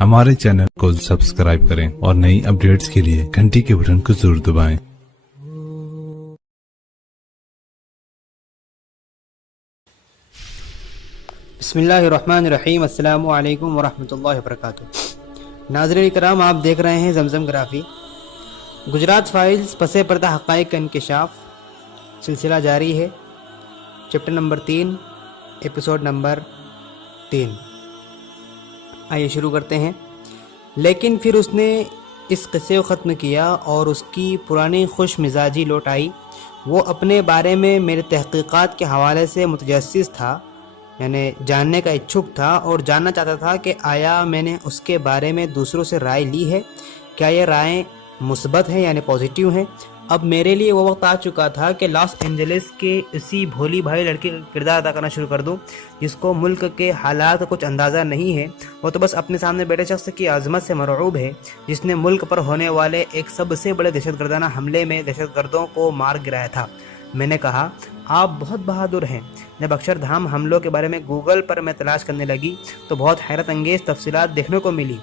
हमारे चैनल को सब्सक्राइब करें और नई अपडेट्स के लिए घंटी के बटन को जरूर दबाएं। बिस्मिल्लाहिर्रहमानिर्रहीम। अस्सलामु अलैकुम वरहमतुल्लाहि वबरकातुहू। नाज़रीन इकराम, आप देख रहे हैं जमजम ग्राफी। गुजरात फाइल्स पसे पर्दा हक़ाइक़ का इंकिशाफ सिलसिला जारी है। Chapter number 3, episode number 3। आइए शुरू करते हैं। लेकिन फिर उसने इस क़िस्से को ख़त्म किया और उसकी पुरानी खुश मिजाजी लौट आई। वो अपने बारे में मेरे तहक़ीक़ात के हवाले से मुतजस्सिस था, यानी जानने का इच्छुक था और जानना चाहता था कि आया मैंने उसके बारे में दूसरों से राय ली है, क्या ये राय मुस्बत है यानी पॉजिटिव है। अब मेरे लिए वो वक्त आ चुका था कि लॉस एंजलिस के इसी भोली भाई लड़के का किरदार अदा करना शुरू कर दूं, जिसको मुल्क के हालात का कुछ अंदाज़ा नहीं है। वो तो बस अपने सामने बैठे शख्स की आज़मत से मरऊब है, जिसने मुल्क पर होने वाले एक सबसे बड़े दहशतगर्दाना हमले में दहशतगर्दों को मार गिराया था। मैंने कहा, आप बहुत बहादुर हैं। जब अक्षरधाम हमलों के बारे में गूगल पर मैं तलाश करने लगी तो बहुत हैरत अंगेज़ तफसीलात देखने को मिली।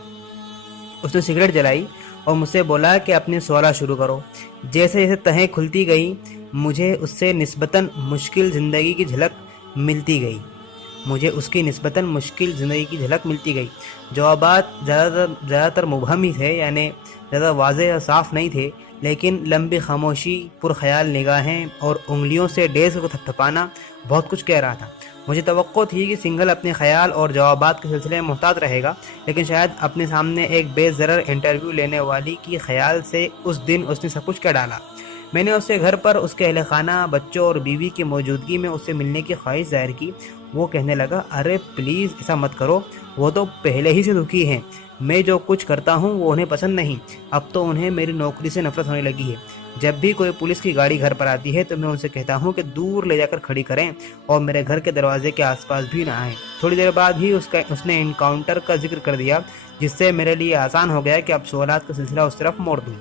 उसने सिगरेट जलाई और मुझसे बोला कि अपनी सवाल शुरू करो। जैसे जैसे तहें खुलती गई, मुझे उससे निस्बतन मुश्किल ज़िंदगी की झलक मिलती गई। जवाबात ज़्यादातर मुबहम ही थे, यानी ज़्यादा वाज़ेह और साफ़ नहीं थे, लेकिन लंबी खामोशी, पुरख्याल निगाहें और उंगलियों से डेस्क को थपथपाना बहुत कुछ कह रहा था। मुझे तवक्को थी कि सिंघल अपने ख्याल और जवाबात के सिलसिले में मुहतात रहेगा, लेकिन शायद अपने सामने एक बेज़रर इंटरव्यू लेने वाली की ख्याल से उस दिन उसने सब कुछ कह डाला। मैंने उससे घर पर उसके अहले खाना, बच्चों और बीवी की मौजूदगी में उससे मिलने की ख्वाहिश ज़ाहिर की। वो कहने लगा, अरे प्लीज़ ऐसा मत करो, वो तो पहले ही से दुखी हैं। मैं जो कुछ करता हूँ वो उन्हें पसंद नहीं। अब तो उन्हें मेरी नौकरी से नफरत होने लगी है। जब भी कोई पुलिस की गाड़ी घर पर आती है तो मैं उनसे कहता हूँ कि दूर ले जाकर खड़ी करें और मेरे घर के दरवाजे के आसपास भी ना आएँ। थोड़ी देर बाद ही उसने इनकाउंटर का जिक्र कर दिया, जिससे मेरे लिए आसान हो गया कि अब सवालात का सिलसिला उस तरफ मोड़ दूँ।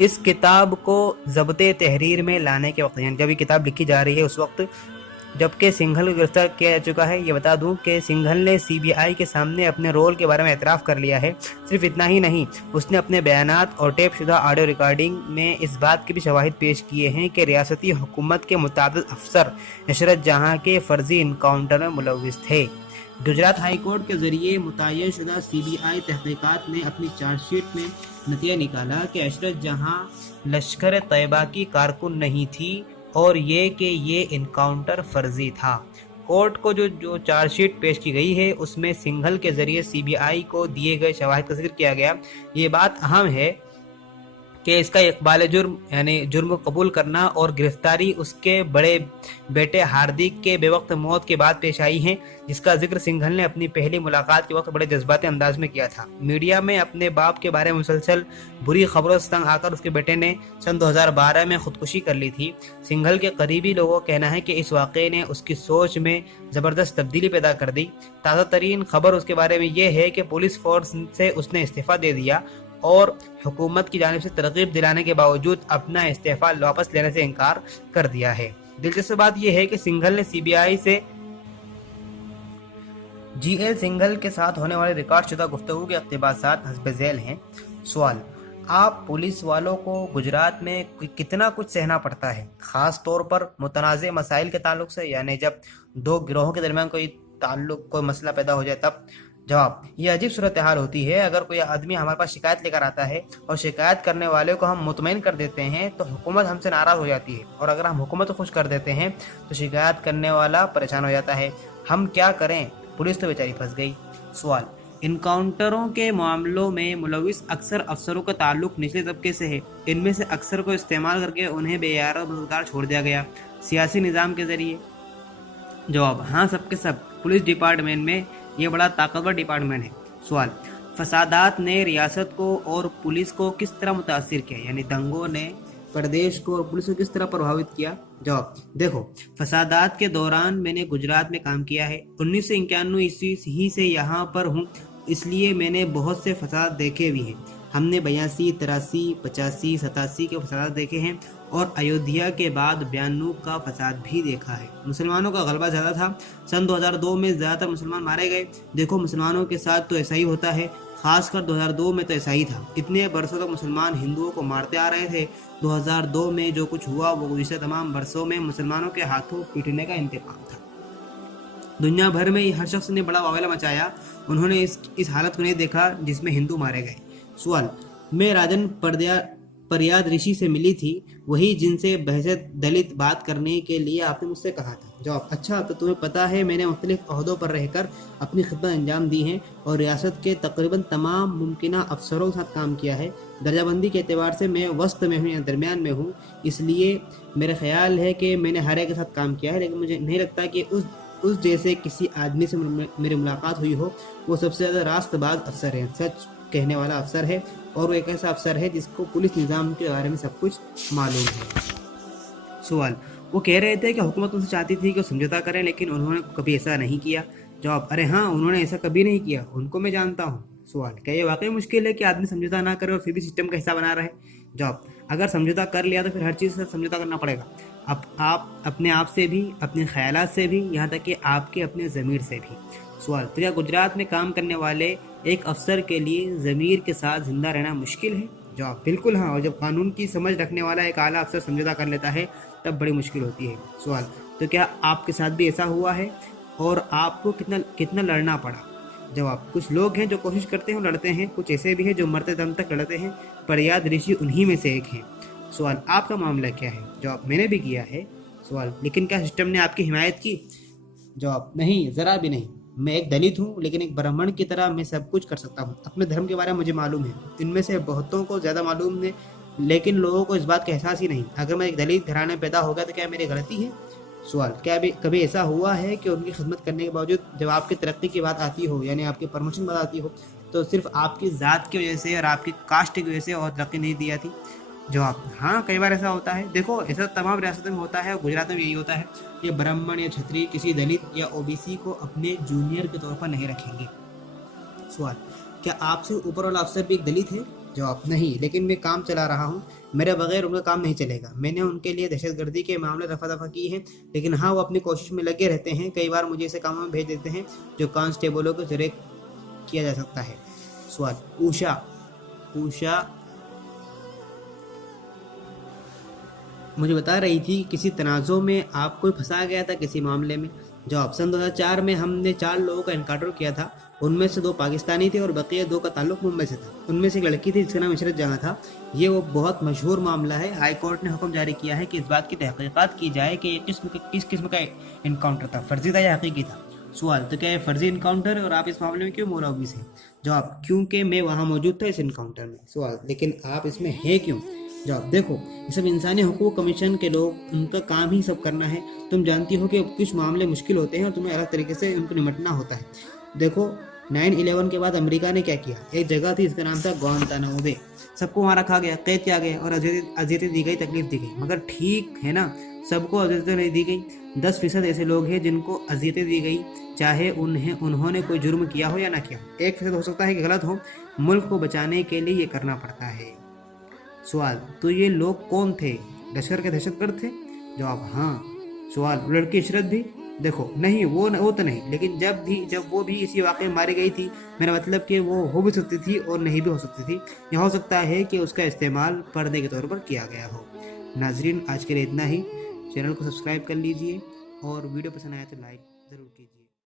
इस किताब को ज़ब्ते तहरीर में लाने के वक्त, यानी जब ये किताब लिखी जा रही है उस वक्त जबकि सिंघल को गिरफ्तार किया जा चुका है। ये बता दूं कि सिंघल ने सीबीआई के सामने अपने रोल के बारे में एतराफ़ कर लिया है। सिर्फ इतना ही नहीं, उसने अपने बयानात और टेप शुदा ऑडियो रिकॉर्डिंग में इस बात के भी शवाहिद पेश किए हैं कि रियासती हुकूमत के मुताबिक अफसर इशरत जहां के फर्जी इनकाउंटर में मुलव्विस थे। गुजरात हाई कोर्ट के जरिए मुतय्यन शुदा सीबीआई तहकीकात ने अपनी चार्जशीट में नतीजा निकाला कि इशरत जहां लश्कर तैयबा की कारकुन नहीं थी और ये कि ये इनकाउंटर फर्जी था। कोर्ट को जो चार्जशीट पेश की गई है उसमें सिंघल के जरिए सीबीआई को दिए गए शवाहिद का जिक्र किया गया। ये बात अहम है कि इसका इकबाल जुर्म यानी जुर्म को कबूल करना और गिरफ्तारी उसके बड़े बेटे हार्दिक के बेवक्त मौत के बाद पेश आई है, जिसका जिक्र सिंघल ने अपनी पहली मुलाकात के वक्त बड़े जज्बाती अंदाज में किया था। मीडिया में अपने बाप के बारे में मुसलसल बुरी खबरों से तंग आकर उसके बेटे ने सन 2012 में खुदकुशी कर ली थी। सिंघल के करीबी लोगों का कहना है कि इस वाक़े ने उसकी सोच में ज़बरदस्त तब्दीली पैदा कर दी। ताज़ा तरीन खबर उसके बारे में यह है कि पुलिस फोर्स से उसने इस्तीफ़ा दे दिया और हुकूमत की जानिब से तरगीब दिलाने के बावजूद अपना इस्तीफा वापस लेने से इनकार कर दिया है। दिलचस्प बात यह है कि सिंघल ने सीबीआई से जीएल सिंघल के साथ होने वाले रिकॉर्ड शुदा गुफ्तगू के इक़्तिबासात हस्ब ज़ैल हैं। सवाल, आप पुलिस वालों को गुजरात में कितना कुछ सहना पड़ता है, ख़ास तौर पर मुतनाज़ मसाइल के ताल्लुक से, यानी जब दो गिरोहों के दरमियान कोई मसला पैदा हो जाए तब। जवाब, ये अजीब सूरत हाल होती है। अगर कोई आदमी हमारे पास शिकायत लेकर आता है और शिकायत करने वाले को हम मुतमईन कर देते हैं तो हुकूमत हमसे नाराज़ हो जाती है, और अगर हम हुकूमत को खुश कर देते हैं तो शिकायत करने वाला परेशान हो जाता है। हम क्या करें? पुलिस तो बेचारी फंस गई। सवाल, इनकाउंटरों के मामलों में मुलविस अक्सर अफसरों का ताल्लुक निचले तबके से है। इनमें से अक्सर को इस्तेमाल करके उन्हें बेयारा मददगार छोड़ दिया गया सियासी निज़ाम के ज़रिए। जवाब, हाँ, सबके सब। पुलिस डिपार्टमेंट में ये बड़ा ताकतवर डिपार्टमेंट है। सवाल, फसादात ने रियासत को और पुलिस को किस तरह मुतासिर किया, यानी दंगों ने प्रदेश को और पुलिस को किस तरह प्रभावित किया? जवाब, देखो, फसादात के दौरान मैंने गुजरात में काम किया है। 1991 ईस्वी ही से यहाँ पर हूँ, इसलिए मैंने बहुत से फसाद देखे भी हैं। हमने 82, 83, 85, 87 के फसाद देखे हैं और अयोध्या के बाद 92 का फसाद भी देखा है। मुसलमानों का गलबा ज़्यादा था। सन 2002 में ज़्यादातर मुसलमान मारे गए। देखो मुसलमानों के साथ तो ऐसा ही होता है, खासकर 2002 में तो ऐसा ही था। इतने बरसों तक मुसलमान हिंदुओं को मारते आ रहे थे। 2002 में जो कुछ हुआ वो गुज़िश्ता तमाम बरसों में मुसलमानों के हाथों पीटने का इंतकाम था। दुनिया भर में हर शख्स ने बड़ा वावला मचाया। उन्होंने इस हालत को नहीं देखा जिसमें हिंदू मारे गए। सवाल, मैं राजन परियाद ऋषि से मिली थी, वही जिनसे बहसत दलित बात करने के लिए आपने मुझसे कहा था। जवाब, अच्छा तो तुम्हें पता है मैंने मुख्तलिफ अहदों पर रहकर अपनी खिदमत अंजाम दी है और रियासत के तकरीबन तमाम मुमकिना अफसरों के साथ काम किया है। दर्जाबंदी के एतबार से मैं वस्त में हूँ या दरमियान में हूँ, इसलिए मेरा ख्याल है कि मैंने हर एक के साथ काम किया है, लेकिन मुझे नहीं लगता कि उस जैसे किसी आदमी से मेरी मुलाकात हुई हो। वो सबसे ज़्यादा रास्तबाज अफसर है, सच कहने वाला अफसर है और वो एक ऐसा अफसर है जिसको पुलिस निज़ाम के बारे में सब कुछ मालूम है। सवाल, वो कह रहे थे कि हुकूमत उनसे चाहती थी कि वो समझौता करें, लेकिन उन्होंने कभी ऐसा नहीं किया। जवाब, अरे हाँ, उन्होंने ऐसा कभी नहीं किया, उनको मैं जानता हूँ। सवाल, क्या ये वाकई मुश्किल है कि आदमी समझौता ना करे और फिर भी सिस्टम का हिस्सा बना रहे? जवाब, अगर समझौता कर लिया तो फिर हर चीज़ से समझौता करना पड़ेगा। अब आप अपने आप से भी, अपने ख्यालात से भी, यहाँ तक कि आपके अपने ज़मीर से भी। सवाल, तो क्या गुजरात में काम करने वाले एक अफसर के लिए ज़मीर के साथ ज़िंदा रहना मुश्किल है? जवाब, बिल्कुल हाँ, और जब कानून की समझ रखने वाला एक आला अफसर समझौता कर लेता है तब बड़ी मुश्किल होती है। सवाल, तो क्या आपके साथ भी ऐसा हुआ है और आपको कितना लड़ना पड़ा? जवाब, कुछ लोग हैं जो कोशिश करते हैं और लड़ते हैं, कुछ ऐसे भी हैं जो मरते दम तक लड़ते हैं। परियाद ऋषि उन्हीं में से एक हैं। सवाल, आपका मामला क्या है? जवाब, मैंने भी किया है। सवाल, लेकिन क्या सिस्टम ने आपकी हिमायत की? जवाब, नहीं, ज़रा भी नहीं। मैं एक दलित हूँ, लेकिन एक ब्राह्मण की तरह मैं सब कुछ कर सकता हूँ। अपने धर्म के बारे में मुझे मालूम है, इनमें से बहुतों को ज़्यादा मालूम है, लेकिन लोगों को इस बात का एहसास ही नहीं। अगर मैं एक दलित घराने में पैदा हो गया तो क्या मेरी गलती है? सवाल, क्या कभी ऐसा हुआ है कि उनकी खिदमत करने के बावजूद जब आपकी तरक्की की बात आती हो, यानी आपकी प्रमोशन की बात आती हो, तो सिर्फ आपकी ज़ात की वजह से और आपकी कास्ट की वजह से और तरक्की नहीं दी जाती? जवाब, हाँ, कई बार ऐसा होता है। देखो, ऐसा तमाम रियासतों में होता है और गुजरात में भी यही होता है। ये ब्राह्मण या क्षत्रिय किसी दलित या ओबीसी को अपने जूनियर के तौर पर नहीं रखेंगे। सवाल, क्या आपसे ऊपर वाला अफसर भी एक दलित है? जवाब, नहीं, लेकिन मैं काम चला रहा हूँ, मेरे बगैर उनका काम नहीं चलेगा। मैंने उनके लिए दहशतगर्दी के मामले रफा दफा की हैं, लेकिन हाँ, वो अपनी कोशिश में लगे रहते हैं। कई बार मुझे ऐसे कामों में भेज देते हैं जो कांस्टेबलों के जरिए किया जा सकता है। सवाल, उषा मुझे बता रही थी किसी तनाज़ो में आप कोई फंसा गया था किसी मामले में? जवाब, सन 2004 में हमने 4 लोगों का इनकाउंटर किया था। उनमें से 2 पाकिस्तानी थे और बकिया 2 का ताल्लुक मुंबई से था। उनमें से एक लड़की थी जिसका नाम इशरत जहां था। ये वो बहुत मशहूर मामला है। हाई कोर्ट ने हुक्म जारी किया है कि इस बात की तहकीकात की जाए कि ये किस किस्म का इनकाउंटर था, फर्जी था या हकीकी था। सवाल, तो क्या ये फर्जी इनकाउंटर है और आप इस मामले में क्यों मुलव्विस हैं? जवाब, क्योंकि मैं वहाँ मौजूद था इस इनकाउंटर में। सवाल, लेकिन आप इसमें हैं क्यों? जवाब, देखो, ये सब इंसानी हुकूक कमीशन के लोग, उनका काम ही सब करना है। तुम जानती हो कि कुछ मामले मुश्किल होते हैं और तुम्हें अलग तरीके से उनको निपटना होता है। देखो, 9/11 के बाद अमेरिका ने क्या किया? एक जगह थी, इसका नाम था गुआंतानामो बे। सबको वहाँ रखा गया, कैद किया गया और अजियतें दी गई, तकलीफ दी गई। मगर ठीक है ना, सबको अजियतें नहीं दी गई। 10% ऐसे लोग हैं जिनको अजियतें दी गई, चाहे उन्होंने कोई जुर्म किया हो या ना किया। 1% हो सकता है कि गलत हो। मुल्क को बचाने के लिए ये करना पड़ता है। सवाल, तो ये लोग कौन थे? लश्कर के दहशतगर्द थे? जवाब, हाँ। सवाल, लड़की इशरत भी? देखो, नहीं, वो तो नहीं, लेकिन जब वो भी इसी वाक़े में मारी गई थी, मेरा मतलब कि वो हो भी सकती थी और नहीं भी हो सकती थी। यह हो सकता है कि उसका इस्तेमाल पर्दे के तौर पर किया गया हो। नाजरीन, आज के लिए इतना ही। चैनल को सब्सक्राइब कर लीजिए और वीडियो पसंद आया तो लाइक ज़रूर कीजिए।